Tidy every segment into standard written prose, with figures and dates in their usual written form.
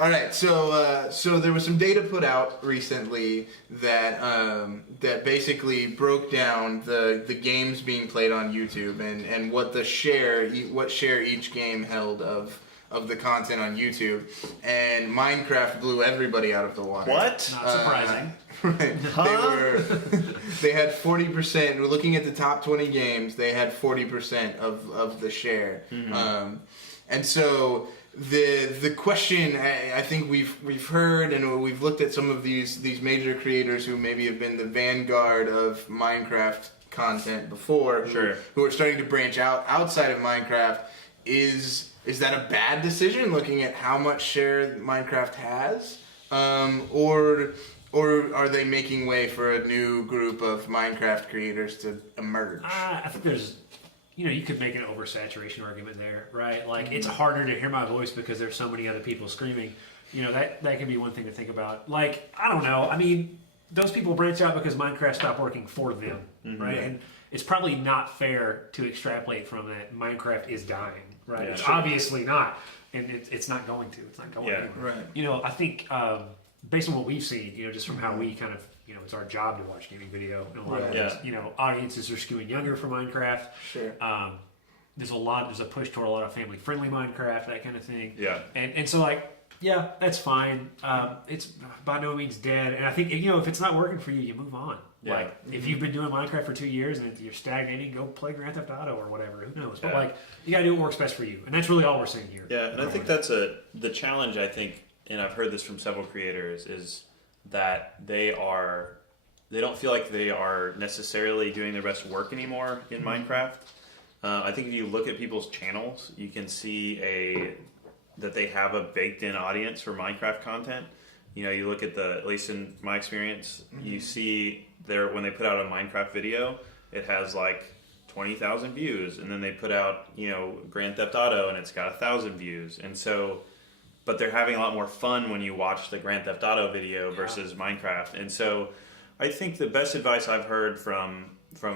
All right, so there was some data put out recently that basically broke down the games being played on YouTube and what share each game held of the content on YouTube, and Minecraft blew everybody out of the water. What? Not surprising. Right. Huh? They had 40%. We're looking at the top 20 games. They had 40% of the share, and so. The question I think we've heard and we've looked at some of these major creators who maybe have been the vanguard of Minecraft content before, who are starting to branch outside of Minecraft. Is that a bad decision looking at how much share Minecraft has, or are they making way for a new group of Minecraft creators to emerge? I think there's. You could make an oversaturation argument there, right? Like, it's harder to hear my voice because there's so many other people screaming. That can be one thing to think about. Like, I don't know. I mean, those people branch out because Minecraft stopped working for them, right? And it's probably not fair to extrapolate from that Minecraft is dying, right? Yeah, it's sure. obviously not. And it's not going to. It's not going anywhere. Right. I think based on what we've seen, just from how we kind of, it's our job to watch gaming video. And a lot of these, audiences are skewing younger for Minecraft. Sure. There's a push toward a lot of family-friendly Minecraft, that kind of thing. Yeah. And so, that's fine. It's by no means dead. And I think, if it's not working for you, you move on. Yeah. Like, if you've been doing Minecraft for 2 years and you're stagnating, go play Grand Theft Auto or whatever. Who knows? But, you gotta do what works best for you. And that's really all we're saying here. Yeah, and I think that's the challenge, I think, and I've heard this from several creators, is that they don't feel like they are necessarily doing their best work anymore in Minecraft. I think if you look at people's channels, you can see that they have a baked-in audience for Minecraft content. You look at at least in my experience, you see when they put out a Minecraft video, it has like 20,000 views, and then they put out Grand Theft Auto, and it's got 1,000 views, and so. But they're having a lot more fun when you watch the Grand Theft Auto video versus Minecraft, and so. I think the best advice I've heard from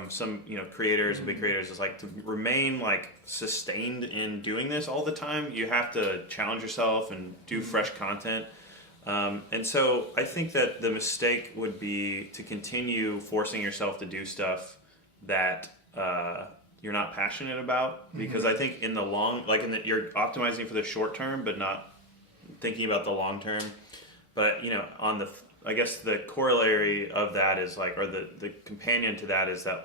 some creators and big creators is to remain sustained in doing this all the time. You have to challenge yourself and do fresh content, and so I think that the mistake would be to continue forcing yourself to do stuff that you're not passionate about, because I think in the long you're optimizing for the short term but not thinking about the long term. But I guess the corollary of that is or the companion to that is that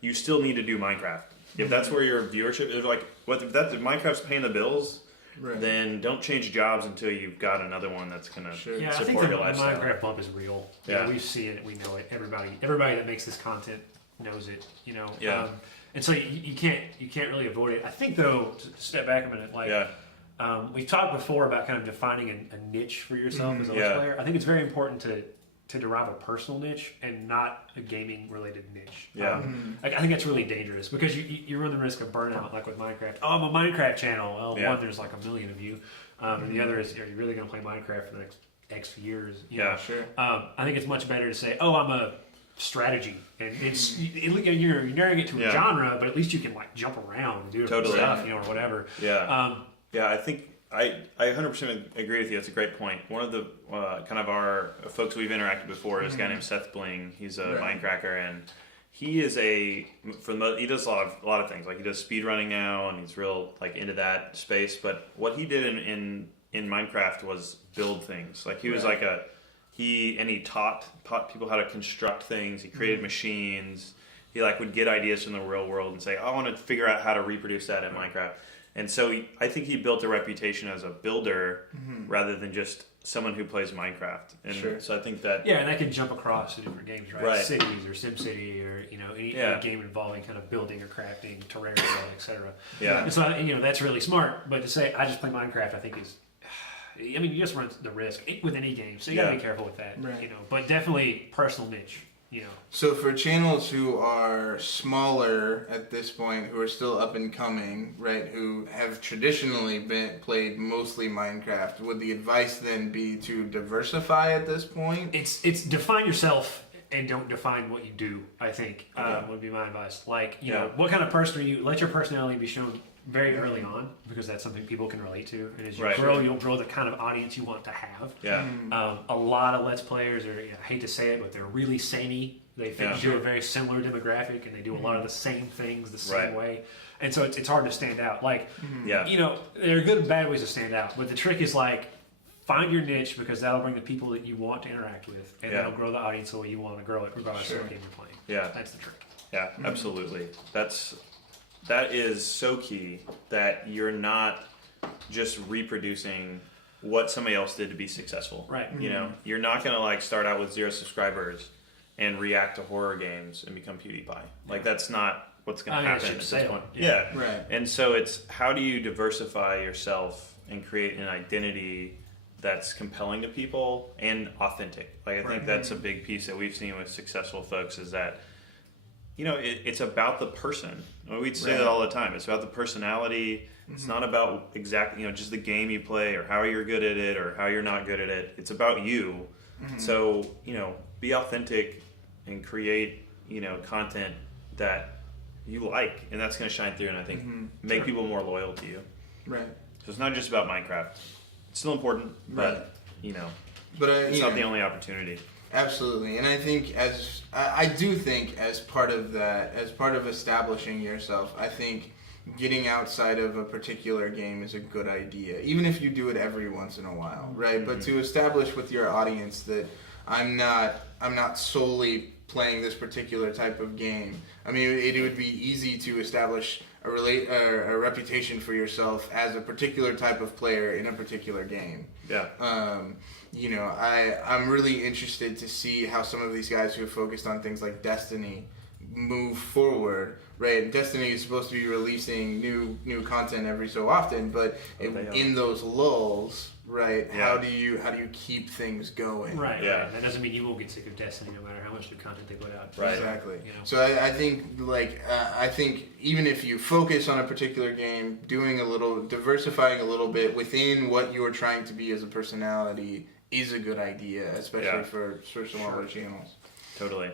you still need to do Minecraft. If that's where your viewership is, if Minecraft's paying the bills, then don't change jobs until you've got another one that's gonna support I think your the lifestyle. Minecraft bump is real. Yeah, we see it, we know it. Everybody that makes this content knows it. Yeah. And so you can't really avoid it. I think though, to step back a minute, we've talked before about kind of defining a niche for yourself as a player. I think it's very important to derive a personal niche and not a gaming related niche. Yeah. I think that's really dangerous because you run the risk of burnout, like with Minecraft. Oh, I'm a Minecraft channel. Well, one, there's like a million of you, and the other is, are you really going to play Minecraft for the next X years? Sure. I think it's much better to say, oh, I'm a strategy, and you're narrowing it to a genre, but at least you can jump around and do different stuff, or whatever. I think I 100% agree with you. That's a great point. One of the kind of our folks we've interacted before is a guy named Seth Bling. He's a Minecracker, and he is he does a lot of things. He does speed running now, and he's real into that space. But what he did in Minecraft was build things. He was he taught people how to construct things. He created machines. He would get ideas from the real world and say, I want to figure out how to reproduce that in Minecraft. And so I think he built a reputation as a builder rather than just someone who plays Minecraft. And so I think that... Yeah, and that can jump across to different games, right? Cities or SimCity or, any game involving kind of building or crafting, Terraria, etc. Yeah. And so, that's really smart. But to say, I just play Minecraft, I think is... you just run the risk with any game. So you got to be careful with that, But definitely personal niche. So for channels who are smaller at this point, who are still up and coming, right, who have traditionally played mostly Minecraft, would the advice then be to diversify at this point? It's define yourself and don't define what you do. I think would be my advice. Like, you Yeah. know, what kind of person are you? Let your personality be shown very early on, because that's something people can relate to. And as you Right. grow, you'll grow the kind of audience you want to have. Yeah. A lot of Let's Players are, I hate to say it, but they're really samey. They fit into a very similar demographic, and they do a lot of the same things the same way. And so it's hard to stand out. Like, you know, there are good and bad ways to stand out, but the trick is like, find your niche, because that'll bring the people that you want to interact with, and that'll grow the audience the way you want to grow it, regardless of what game you're playing. Yeah. That's the trick. Yeah, absolutely. That is so key, that you're not just reproducing what somebody else did to be successful. Right. You know, you're not going to like start out with 0 subscribers and react to horror games and become PewDiePie. Like, that's not what's going to happen at this point. Yeah. Right. And so it's, how do you diversify yourself and create an identity that's compelling to people and authentic? Like, I think that's a big piece that we've seen with successful folks, is that, you know, it's about the person. We'd say that all the time. It's about the personality. It's not about exactly, you know, just the game you play or how you're good at it or how you're not good at it. It's about you. So, you know, be authentic and create, you know, content that you like, and that's going to shine through, and I think make people more loyal to you. Right. So it's not just about Minecraft. It's still important, but, you know, But it's not the only opportunity. Absolutely, and I think I do think as part of that, as part of establishing yourself, I think getting outside of a particular game is a good idea, even if you do it every once in a while, right? But to establish with your audience that I'm not solely playing this particular type of game. I mean, it would be easy to establish a reputation for yourself as a particular type of player in a particular game. Yeah. You know, I'm really interested to see how some of these guys who have focused on things like Destiny move forward, right? Destiny is supposed to be releasing new content every so often, but in those lulls, right? Yeah. How do you keep things going? Right. Yeah. Right. That doesn't mean you won't get sick of Destiny, no matter how much new content they put out. Right. Exactly. You know? So I think I think even if you focus on a particular game, diversifying a little bit within what you're trying to be as a personality is a good idea, especially for smaller channels. Totally.